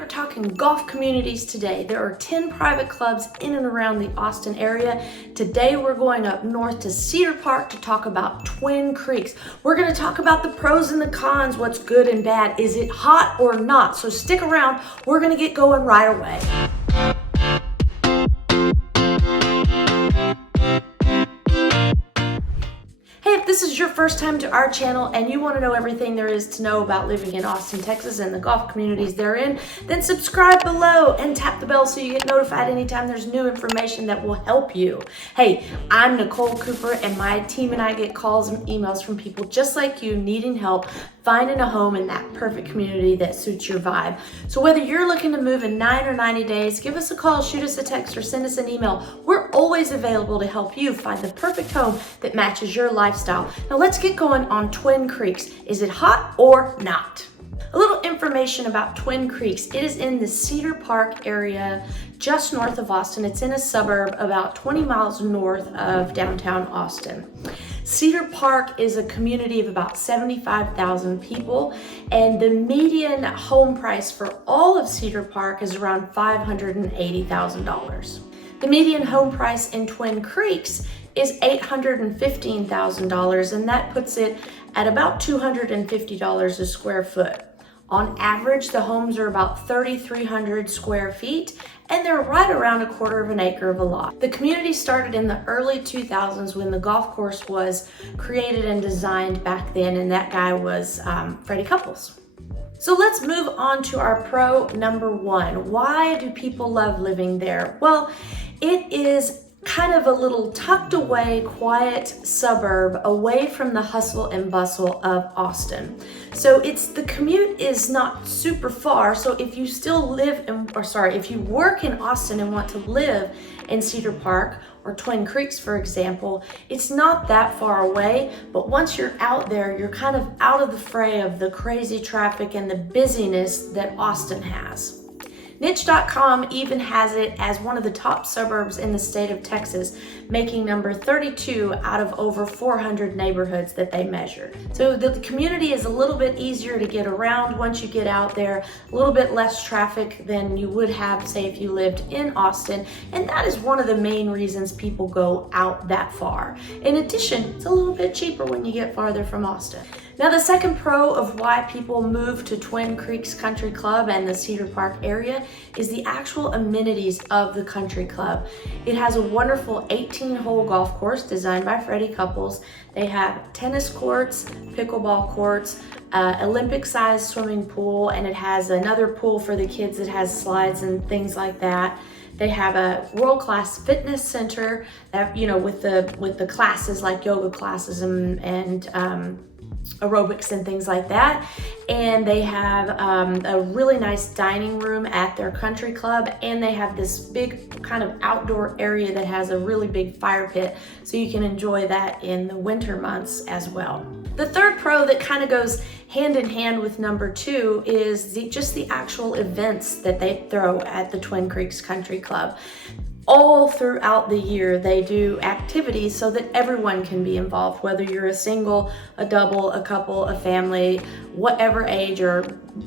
are talking golf communities today. There are 10 private clubs in and around the Austin area. Today we're going up north to Cedar Park to talk about Twin Creeks. We're going to talk about the pros and the cons, what's good and bad. Is it hot or not? So stick around. We're going to get going right away. Hey, if this is your first time to our channel and you want to know everything there is to know about living in Austin, Texas and the golf communities therein, then subscribe below and tap the bell so you get notified anytime there's new information that will help you. Hey, I'm Nicole Cooper and my team and I get calls and emails from people just like you needing help finding a home in that perfect community that suits your vibe. So whether you're looking to move in 9 or 90 days, give us a call, shoot us a text, or send us an email. We're always available to help you find the perfect home that matches your lifestyle. Now let's get going on Twin Creeks. Is it hot or not? A little information about Twin Creeks. It is in the Cedar Park area just north of Austin. It's in a suburb about 20 miles north of downtown Austin. Cedar Park is a community of about 75,000 people, and the median home price for all of Cedar Park is around $580,000. The median home price in Twin Creeks is $815,000, and that puts it at about $250 a square foot. On average, the homes are about 3,300 square feet, and they're right around 1/4 of an acre of a lot. The community started in the early 2000s when the golf course was created and designed back then, and that guy was Freddie Couples. So let's move on to our pro number one. Why do people love living there? Well, it is kind of a little tucked away, quiet suburb away from the hustle and bustle of Austin. So the commute is not super far. So if you still if you work in Austin and want to live in Cedar Park or Twin Creeks, for example, it's not that far away, but once you're out there, you're kind of out of the fray of the crazy traffic and the busyness that Austin has. Niche.com even has it as one of the top suburbs in the state of Texas, making number 32 out of over 400 neighborhoods that they measured. So the community is a little bit easier to get around once you get out there, a little bit less traffic than you would have, say, if you lived in Austin, and that is one of the main reasons people go out that far. In addition, it's a little bit cheaper when you get farther from Austin. Now, the second pro of why people move to Twin Creeks Country Club and the Cedar Park area is the actual amenities of the country club. It has a wonderful 18-hole golf course designed by Freddie Couples. They have tennis courts, pickleball courts, Olympic-sized swimming pool, and it has another pool for the kids that has slides and things like that. They have a world-class fitness center that, with the classes like yoga classes and aerobics and things like that. And they have a really nice dining room at their country club, and they have this big kind of outdoor area that has a really big fire pit, so you can enjoy that in the winter months as well. The third pro that kind of goes hand in hand with number two is just the actual events that they throw at the Twin Creeks Country Club. All throughout the year, they do activities so that everyone can be involved, whether you're a single, a double, a couple, a family, whatever age or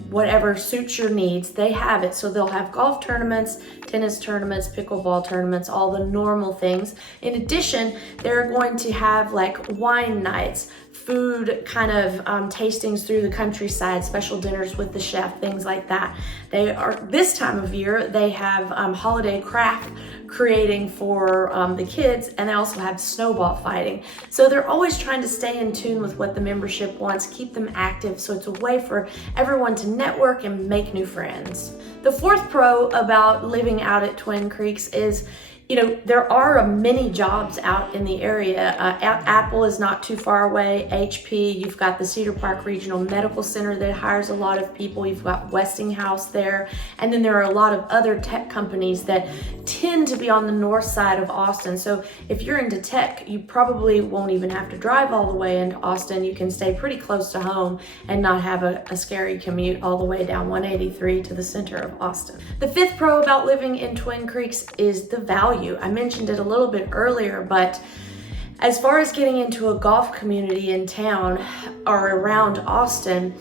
whatever suits your needs, they have it. So they'll have golf tournaments, tennis tournaments, pickleball tournaments, all the normal things. In addition, they're going to have like wine nights, food kind of tastings through the countryside, special dinners with the chef, things like that. This time of year, they have holiday craft creating for the kids, and they also have snowball fighting. So they're always trying to stay in tune with what the membership wants, keep them active, so it's a way for everyone to network and make new friends. The fourth pro about living out at Twin Creeks is there are many jobs out in the area. Apple is not too far away. HP, you've got the Cedar Park Regional Medical Center that hires a lot of people. You've got Westinghouse there. And then there are a lot of other tech companies that tend to be on the north side of Austin. So if you're into tech, you probably won't even have to drive all the way into Austin. You can stay pretty close to home and not have a scary commute all the way down 183 to the center of Austin. The fifth pro about living in Twin Creeks is the value. I mentioned it a little bit earlier, but as far as getting into a golf community in town or around Austin,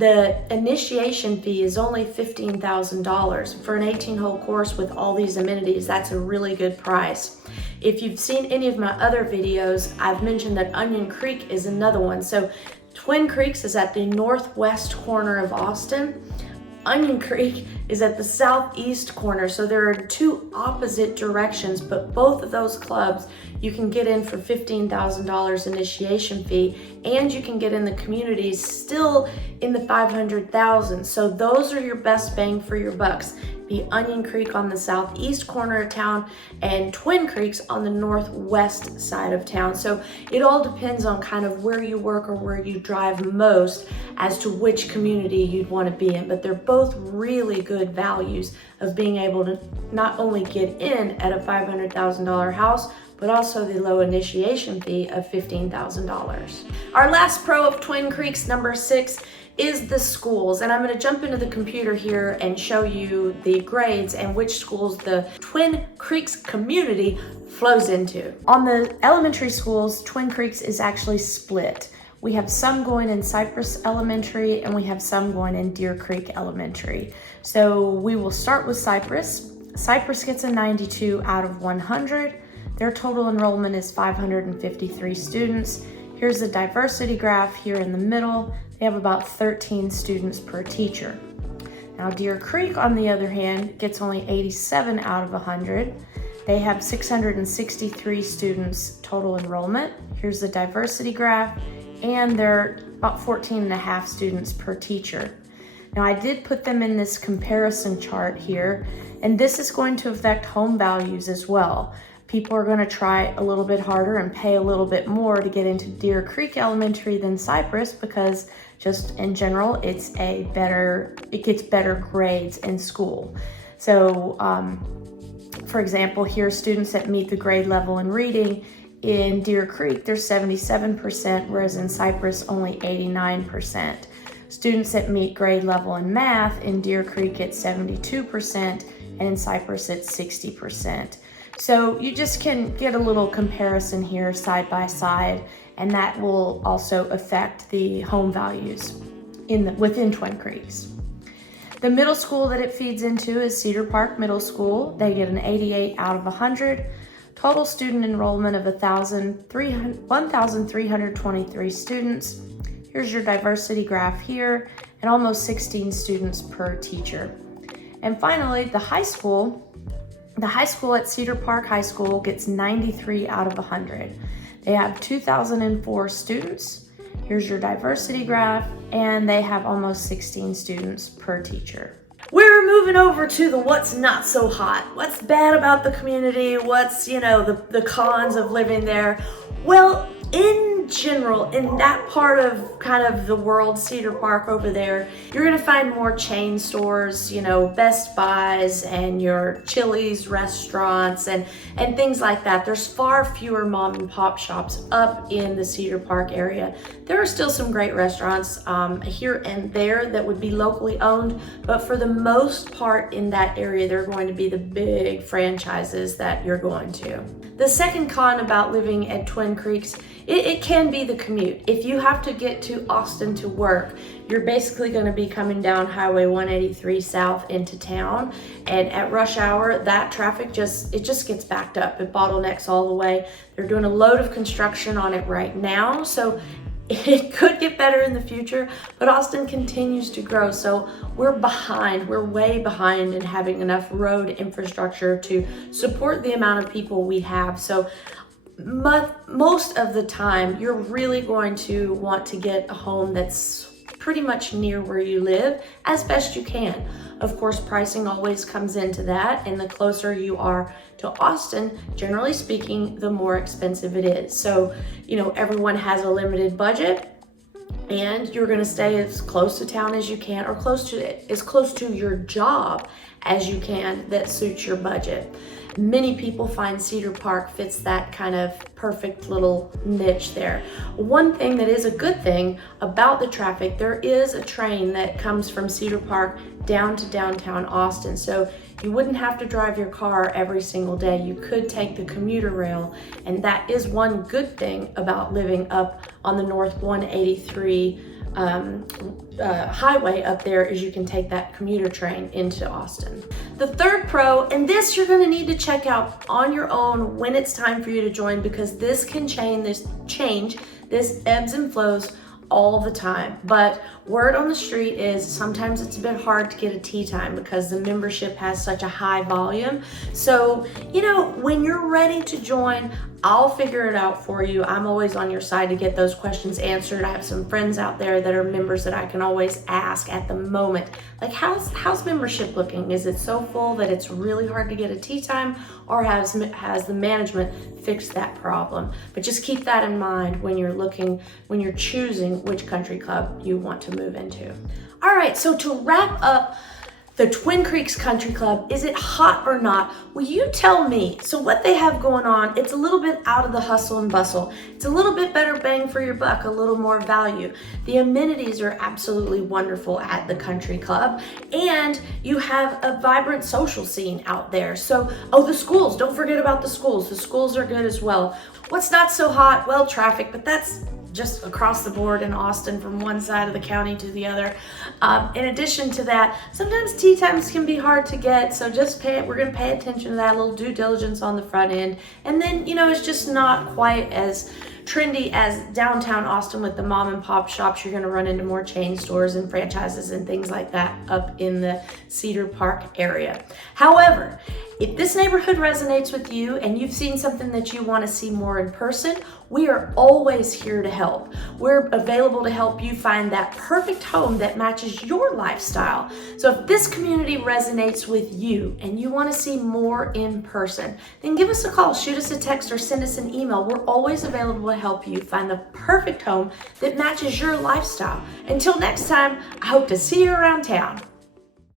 The initiation fee is only $15,000. For an 18-hole course with all these amenities, that's a really good price. If you've seen any of my other videos, I've mentioned that Onion Creek is another one. So Twin Creeks is at the northwest corner of Austin. Onion Creek is at the southeast corner, so there are two opposite directions, but both of those clubs you can get in for $15,000 initiation fee, and you can get in the communities still in the $500,000. So those are your best bang for your bucks. Be Onion Creek on the southeast corner of town and Twin Creeks on the northwest side of town. So it all depends on kind of where you work or where you drive most as to which community you'd want to be in. But they're both really good values of being able to not only get in at a $500,000 house, but also the low initiation fee of $15,000. Our last pro of Twin Creeks, number 6, is the schools. And I'm going to jump into the computer here and show you the grades and which schools the Twin Creeks community flows into. On the elementary schools, Twin Creeks is actually split. We have some going in Cypress Elementary and we have some going in Deer Creek Elementary. So we will start with Cypress. Cypress gets a 92 out of 100. Their total enrollment is 553 students. Here's the diversity graph here in the middle. They have about 13 students per teacher. Now Deer Creek, on the other hand, gets only 87 out of 100. They have 663 students total enrollment. Here's the diversity graph, and they're about 14 and a half students per teacher. Now I did put them in this comparison chart here, and this is going to affect home values as well. People are going to try a little bit harder and pay a little bit more to get into Deer Creek Elementary than Cypress because just in general, it gets better grades in school. So, for example, here students that meet the grade level in reading in Deer Creek, they're 77%, whereas in Cypress, only 89%. Students that meet grade level in math in Deer Creek get 72%, and in Cypress, it's 60%. So you just can get a little comparison here side by side, and that will also affect the home values within Twin Creeks. The middle school that it feeds into is Cedar Park Middle School. They get an 88 out of 100. Total student enrollment of 1,323 students. Here's your diversity graph here, and almost 16 students per teacher. And finally, the high school. The high school at Cedar Park High School gets 93 out of 100. They have 2,004 students. Here's your diversity graph, and they have almost 16 students per teacher. We're moving over to the what's not so hot. What's bad about the community? What's, the cons of living there? Well, in general, in that part of kind of the world, Cedar Park over there, you're gonna find more chain stores, Best Buys and your Chili's restaurants and things like that. There's far fewer mom and pop shops up in the Cedar Park area. There are still some great restaurants here and there that would be locally owned, but for the most part in that area, they're going to be the big franchises that you're going to. The second con about living at Twin Creeks, it can be the commute. If you have to get to Austin to work, you're basically going to be coming down Highway 183 south into town, and at rush hour, that traffic just gets backed up. It bottlenecks all the way. They're doing a load of construction on it right now, so it could get better in the future, but Austin continues to grow, so we're way behind in having enough road infrastructure to support the amount of people we have. So most of the time, you're really going to want to get a home that's pretty much near where you live as best you can. Of course, pricing always comes into that, and the closer you are to Austin, generally speaking, the more expensive it is. So, everyone has a limited budget, and you're gonna stay as close to town as you can, or as close to your job as you can that suits your budget. Many people find Cedar Park fits that kind of perfect little niche there. One thing that is a good thing about the traffic, there is a train that comes from Cedar Park down to downtown Austin. So you wouldn't have to drive your car every single day. You could take the commuter rail, and that is one good thing about living up on the North 183 highway up there is you can take that commuter train into Austin. The third pro, and this you're going to need to check out on your own when it's time for you to join, because this can change, this ebbs and flows all the time. But word on the street is sometimes it's a bit hard to get a tee time because the membership has such a high volume. So, you know, when you're ready to join, I'll figure it out for you. I'm always on your side to get those questions answered. I have some friends out there that are members that I can always ask at the moment. Like, how's membership looking? Is it so full that it's really hard to get a tee time, or has the management fixed that problem? But just keep that in mind when you're choosing which country club you want to move into. All right, so to wrap up the Twin Creeks Country Club, is it hot or not? Well, you tell me. So what they have going on, it's a little bit out of the hustle and bustle. It's a little bit better bang for your buck, a little more value. The amenities are absolutely wonderful at the country club, and you have a vibrant social scene out there. So, the schools, don't forget about the schools. The schools are good as well. What's not so hot? Well, traffic, but that's just across the board in Austin from one side of the county to the other. In addition to that, sometimes tee times can be hard to get, so we're gonna pay attention to that, a little due diligence on the front end. And then, you know, it's just not quite as trendy as downtown Austin with the mom and pop shops. You're gonna run into more chain stores and franchises and things like that up in the Cedar Park area. However, if this neighborhood resonates with you and you've seen something that you want to see more in person, we are always here to help. We're available to help you find that perfect home that matches your lifestyle. So if this community resonates with you and you want to see more in person, then give us a call, shoot us a text, or send us an email. We're always available to help you find the perfect home that matches your lifestyle. Until next time, I hope to see you around town.